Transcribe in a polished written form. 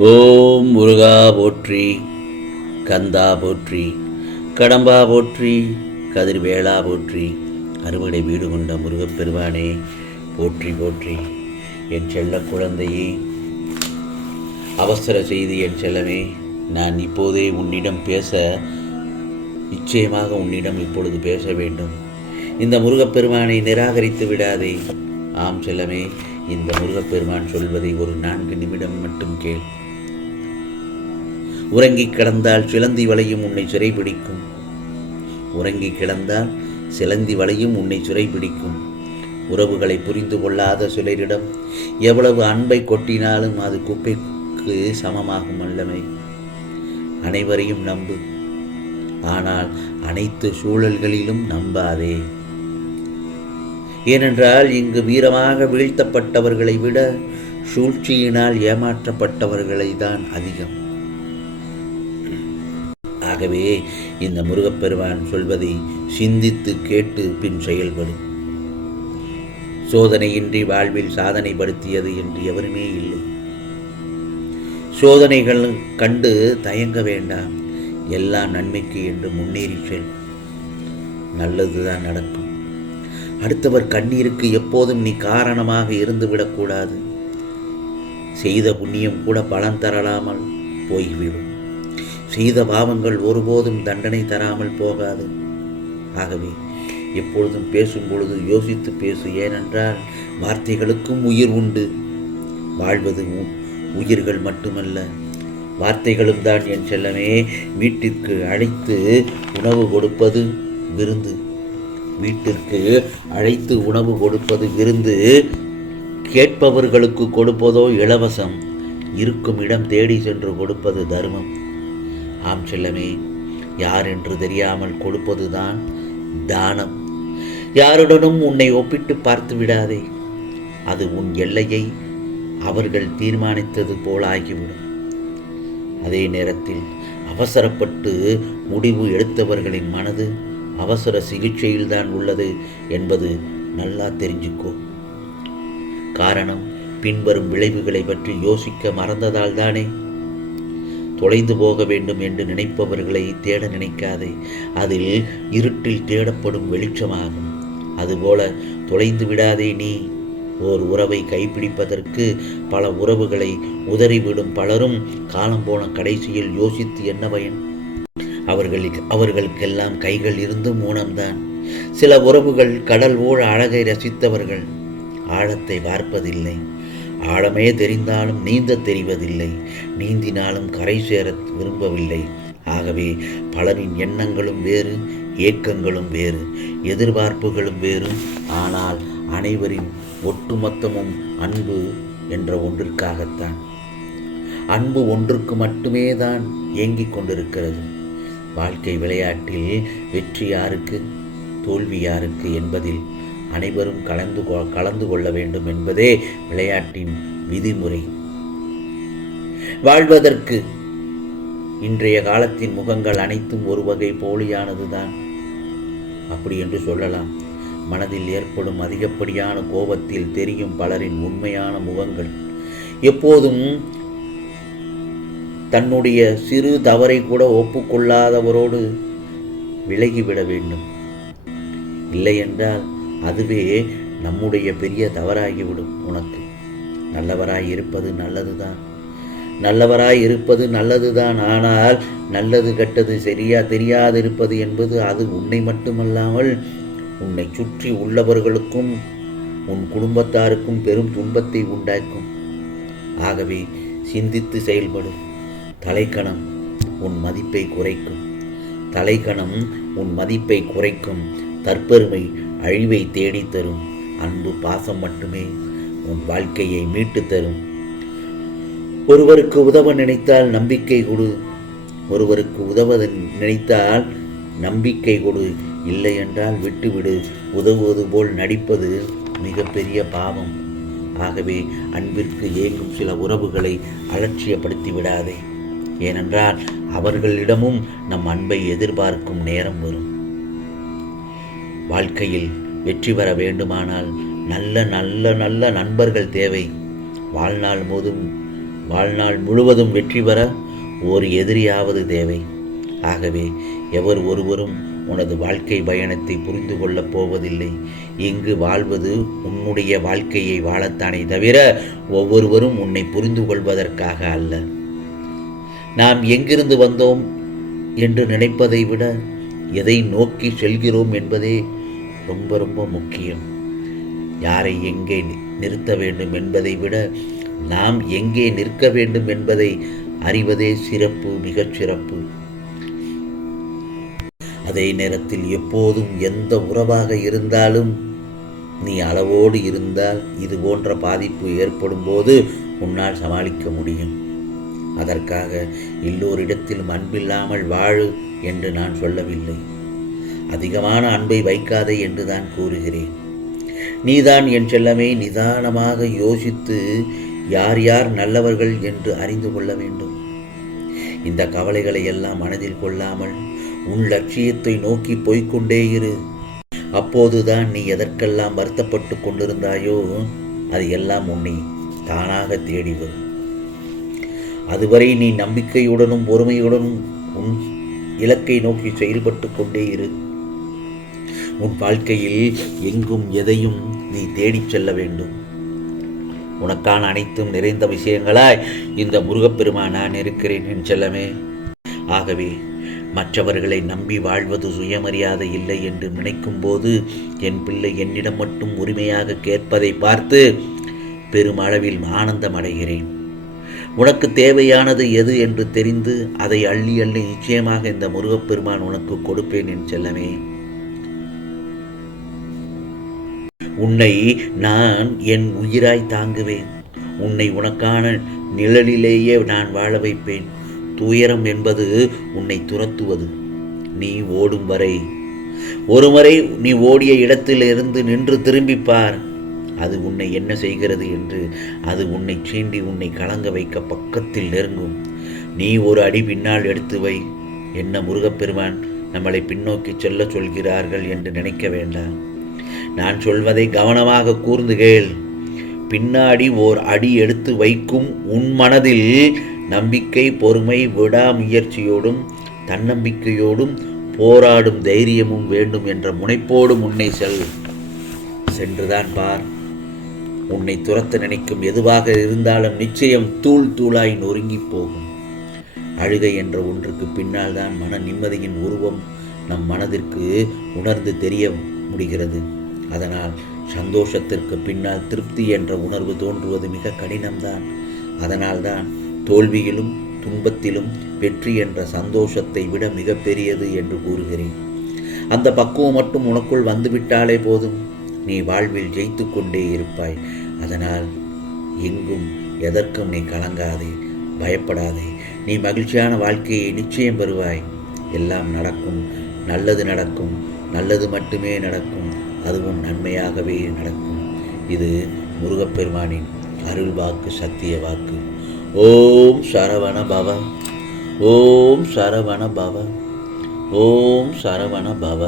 ஓம் முருகா போற்றி, கந்தா போற்றி, கடம்பா போற்றி, கதிர்வேளா போற்றி, அறுவடை வீடு கொண்ட முருகப்பெருமானே போற்றி போற்றி. என் செல்ல குழந்தையே, அவசர செய்தி என் செல்லமே, நான் இப்போதே உன்னிடம் பேச, நிச்சயமாக உன்னிடம் இப்பொழுது பேச வேண்டும். இந்த முருகப்பெருமானை நிராகரித்து விடாதே. ஆம் செல்லமே, இந்த முருகப்பெருமான் சொல்வதை ஒரு 4 நிமிடம் மட்டும் கேள். உறங்கிக் கிடந்தால் சிலந்தி வலையும் உன்னை சிறைபிடிக்கும். உறங்கிக் கிடந்தால் சிலந்தி வலையும் உன்னை சிறைபிடிக்கும். உறவுகளை புரிந்து கொள்ளாத சிலரிடம் எவ்வளவு அன்பை கொட்டினாலும் அது குப்பைக்கு சமமாகும் அல்லமை. அனைவரையும் நம்பு, ஆனால் அனைத்து சூழல்களிலும் நம்பாதே. ஏனென்றால் இங்கு வீரமாக வீழ்த்தப்பட்டவர்களை விட சூழ்ச்சியினால் ஏமாற்றப்பட்டவர்களை தான் அதிகம். ஆகவே இந்த முருகப்பெருமான் சொல்வதை சிந்தித்து கேட்டு பின் செயல்படும். சோதனையின்றி வாழ்வில் சாதனைப்படுத்தியது என்று எவருமே இல்லை. சோதனைகள் கண்டு தயங்க வேண்டாம். எல்லாம் நன்மைக்கு என்று முன்னேறி செல். நல்லதுதான் நடக்கும். அடுத்தவர் கண்ணீருக்கு எப்போதும் நீ காரணமாக இருந்துவிடக்கூடாது. செய்த புண்ணியம் கூட பலன் தரலாமல் போய்விடும். செய்த பாவங்கள் ஒருபோதும் தண்டனை தராமல் போகாது. ஆகவே எப்பொழுதும் பேசும் பொழுது யோசித்து பேசு. ஏனென்றால் வார்த்தைகளுக்கும் உயிர் உண்டு. வாழ்வது உயிர்கள் மட்டுமல்ல, வார்த்தைகளும் தான் என் செல்லமே. வீட்டிற்கு அழைத்து உணவு கொடுப்பது விருந்து. வீட்டிற்கு அழைத்து உணவு கொடுப்பது விருந்து. கேட்பவர்களுக்கு கொடுப்பதோ இலவசம். இருக்கும் இடம் தேடி சென்று கொடுப்பது தர்மம். ஆம் செல்லமே, யார் என்று தெரியாமல் கொடுப்பதுதான் தானம். யாருடனும் உன்னை ஒப்பிட்டு பார்த்து விடாதே. அது உன் எல்லையை அவர்கள் தீர்மானித்தது போல் ஆகிவிடும். அதே நேரத்தில் அவசரப்பட்டு முடிவு எடுத்தவர்களின் மனது அவசர சிகிச்சையில்தான் உள்ளது என்பது நல்லா தெரிஞ்சுக்கோ. காரணம், பின்வரும் விளைவுகளை பற்றி யோசிக்க மறந்ததால் தானே. தொலைந்து போக வேண்டும் என்று நினைப்பவர்களை தேட நினைக்காதே. அதில் இருட்டில் தேடப்படும் வெளிச்சமாகும். அதுபோல தொலைந்து விடாதே. நீ ஓர் உறவை கைப்பிடிப்பதற்கு பல உறவுகளை உதறிவிடும் பலரும் காலம் போன கடைசியில் யோசித்து என்ன பயன்? அவர்களுக்கெல்லாம் கைகள் இருந்தும் ஊனம்தான். சில உறவுகள் கடல் ஓட அழகை ரசித்தவர்கள் ஆழத்தை பார்ப்பதில்லை. ஆழமே தெரிந்தாலும் நீந்த தெரிவதில்லை. நீந்தினாலும் கரை சேர விரும்பவில்லை. ஆகவே பலரின் எண்ணங்களும் வேறு, ஏக்கங்களும் வேறு, எதிர்பார்ப்புகளும் வேறு. ஆனால் அனைவரின் ஒட்டுமொத்தமும் அன்பு என்ற ஒன்றிற்காகத்தான். அன்பு ஒன்றுக்கு மட்டுமே தான் ஏங்கிக் கொண்டிருக்கிறது. வாழ்க்கை விளையாட்டில் வெற்றி யாருக்கு, தோல்வி யாருக்கு என்பதில் அனைவரும் கலந்து கொள்ள வேண்டும் என்பதே விளையாட்டின் விதிமுறை. வாழ்வதற்கு இன்றைய காலத்தின் முகங்கள் அனைத்தும் ஒரு வகை போலியானதுதான், அப்படி என்று சொல்லலாம். மனதில் ஏற்படும் அதிகப்படியான கோபத்தில் தெரியும் பலரின் உண்மையான முகங்கள். எப்போதும் தன்னுடைய சிறு தவறை கூட ஒப்புக்கொள்ளாதவரோடு விலகிவிட வேண்டும். இல்லை என்றால் அதுவே நம்முடைய பெரிய தவறாகிவிடும். உனக்கு நல்லவராய் இருப்பது நல்லதுதான், நல்லவராய் இருப்பது நல்லதுதான். ஆனால் நல்லது கெட்டது சரியா தெரியாதிருப்பது என்பது அது உன்னை மட்டுமல்லாமல் உன்னை சுற்றி உள்ளவர்களுக்கும் உன் குடும்பத்தாருக்கும் பெரும் துன்பத்தை உண்டாக்கும். ஆகவே சிந்தித்து செயல்படும். தலைக்கணம் உன் மதிப்பை குறைக்கும். தலைக்கணம் உன் மதிப்பை குறைக்கும். தற்பெருமை அழிவை தேடித்தரும். அன்பு பாசம் மட்டுமே உன் வாழ்க்கையை மீட்டு தரும். ஒருவருக்கு உதவ நினைத்தால் நம்பிக்கை கொடு. ஒருவருக்கு உதவ நினைத்தால் நம்பிக்கை கொடு. இல்லை என்றால் விட்டுவிடு. உதவுவது போல் நடிப்பது மிகப்பெரிய பாவம். ஆகவே அன்பிற்கு ஏங்கும் சில உறவுகளை அலட்சியப்படுத்தி விடாதே. ஏனென்றால் அவர்களிடமும் நம் அன்பை எதிர்பார்க்கும் நேரம் வரும். வாழ்க்கையில் வெற்றி பெற வேண்டுமானால் நல்ல நல்ல நல்ல நண்பர்கள் தேவை. வாழ்நாள் வாழ்நாள் முழுவதும் வெற்றி பெற ஒரு எதிரியாவது தேவை. ஆகவே எவர் ஒருவரும் உனது வாழ்க்கை பயணத்தை புரிந்து கொள்ளப் போவதில்லை. இங்கு வாழ்வது உன்னுடைய வாழ்க்கையை வாழத்தானே தவிர ஒவ்வொருவரும் உன்னை புரிந்து கொள்வதற்காக அல்ல. நாம் எங்கிருந்து வந்தோம் என்று நினைப்பதை விட எதை நோக்கி செல்கிறோம் என்பதே ரொம்ப ரொம்ப முக்கியம். யாரை எங்கே நிறுத்த வேண்டும் என்பதை விட நாம் எங்கே நிற்க வேண்டும் என்பதை அறிவதே சிறப்பு, மிகச் சிறப்பு. அதே நேரத்தில் எப்போதும் எந்த உறவாக இருந்தாலும் நீ அளவோடு இருந்தால் இது போன்ற பாதிப்பு ஏற்படும் போது உன்னால் சமாளிக்க முடியும். அதற்காக எல்லோரிடத்திலும் அன்பில்லாமல் வாழு என்று நான் சொல்லவில்லை. அதிகமான அன்பை வைக்காதே என்று தான் கூறுகிறேன். நீதான் என் செல்லமே நிதானமாக யோசித்து யார் யார் நல்லவர்கள் என்று அறிந்து கொள்ள வேண்டும். இந்த கவலைகளை எல்லாம் மனதில் கொள்ளாமல் உன் லட்சியத்தை நோக்கி போய்கொண்டே இரு. அப்போதுதான் நீ எதற்கெல்லாம் வருத்தப்பட்டு கொண்டிருந்தாயோ அது எல்லாம் உன்னை தானாக தேடி வரும். அதுவரை நீ நம்பிக்கையுடனும் பொறுமையுடனும் உன் இலக்கை நோக்கி செயல்பட்டு கொண்டே இரு. உன் வாழ்க்கையில் எங்கும் எதையும் நீ தேடிச் செல்ல வேண்டும். உனக்கான அனைத்தும் நிறைந்த விஷயங்களாய் இந்த முருகப்பெருமான் நான் இருக்கிறேன் என் செல்லமே. ஆகவே மற்றவர்களை நம்பி வாழ்வது சுயமரியாதை இல்லை என்று நினைக்கும் போது என் பிள்ளை என்னிடம் மட்டும் உரிமையாக கேட்பதை பார்த்து பெருமளவில் ஆனந்தம் அடைகிறேன். உனக்கு தேவையானது எது என்று தெரிந்து அதை அள்ளி அள்ளி நிச்சயமாக இந்த முருகப்பெருமான் உனக்கு கொடுப்பேன் என் செல்லமே. உன்னை நான் என் உயிராய் தாங்குவேன். உன்னை உனக்கான நிழலிலேயே நான் வாழ வைப்பேன். துயரம் என்பது உன்னை துரத்துவது. நீ ஓடும் வரை ஒருமுறை நீ ஓடிய இடத்திலிருந்து நின்று திரும்பிப்பார். அது உன்னை என்ன செய்கிறது என்று. அது உன்னை சீண்டி உன்னை கலங்க வைக்க பக்கத்தில் நெருங்கும். நீ ஒரு அடி பின்னால் எடுத்து வை. என்ன முருகப்பெருமான் நம்மளை பின்னோக்கி செல்ல சொல்கிறார்கள் என்று நினைக்க வேண்டாம். நான் சொல்வதை கவனமாக கூர்ந்து கேள். பின்னாடி ஓர் அடி எடுத்து வைக்கும் உன் மனதில் நம்பிக்கை, பொறுமை, விடாமுயற்சியோடும் தன்னம்பிக்கையோடும் போராடும் தைரியமும் வேண்டும் என்ற முனைப்போடு முன்னே சென்றுதான் பார். உன்னை துரத்த நினைக்கும் எதுவாக இருந்தாலும் நிச்சயம் தூள் தூளாய் நொறுங்கி போகும். அழுகை என்ற ஒன்றுக்கு பின்னால் தான் மன நிம்மதியின் உருவம் நம் மனதிற்கு உணர்ந்து தெரிய முடிகிறது. அதனால் சந்தோஷத்திற்கு பின்னால் திருப்தி என்ற உணர்வு தோன்றுவது மிக கடினம்தான். அதனால்தான் தோல்வியிலும் துன்பத்திலும் வெற்றி என்ற சந்தோஷத்தை விட மிக பெரியது என்று கூறுகிறேன். அந்த பக்குவம் மட்டும் உனக்குள் வந்துவிட்டாலே போதும், நீ வாழ்வில் ஜெயித்து கொண்டே இருப்பாய். அதனால் எங்கும் எதற்கும் நீ கலங்காதே, பயப்படாதே. நீ மகிழ்ச்சியான வாழ்க்கையை நிச்சயம் பெறுவாய். எல்லாம் நடக்கும், நல்லது நடக்கும், நல்லது மட்டுமே நடக்கும், அதுவும் நன்மையாகவே நடக்கும். இது முருகப்பெருமானின் அருள் வாக்கு, சத்திய வாக்கு. ஓம் சரவண பவ, ஓம் சரவண பவ, ஓம் சரவண பவ.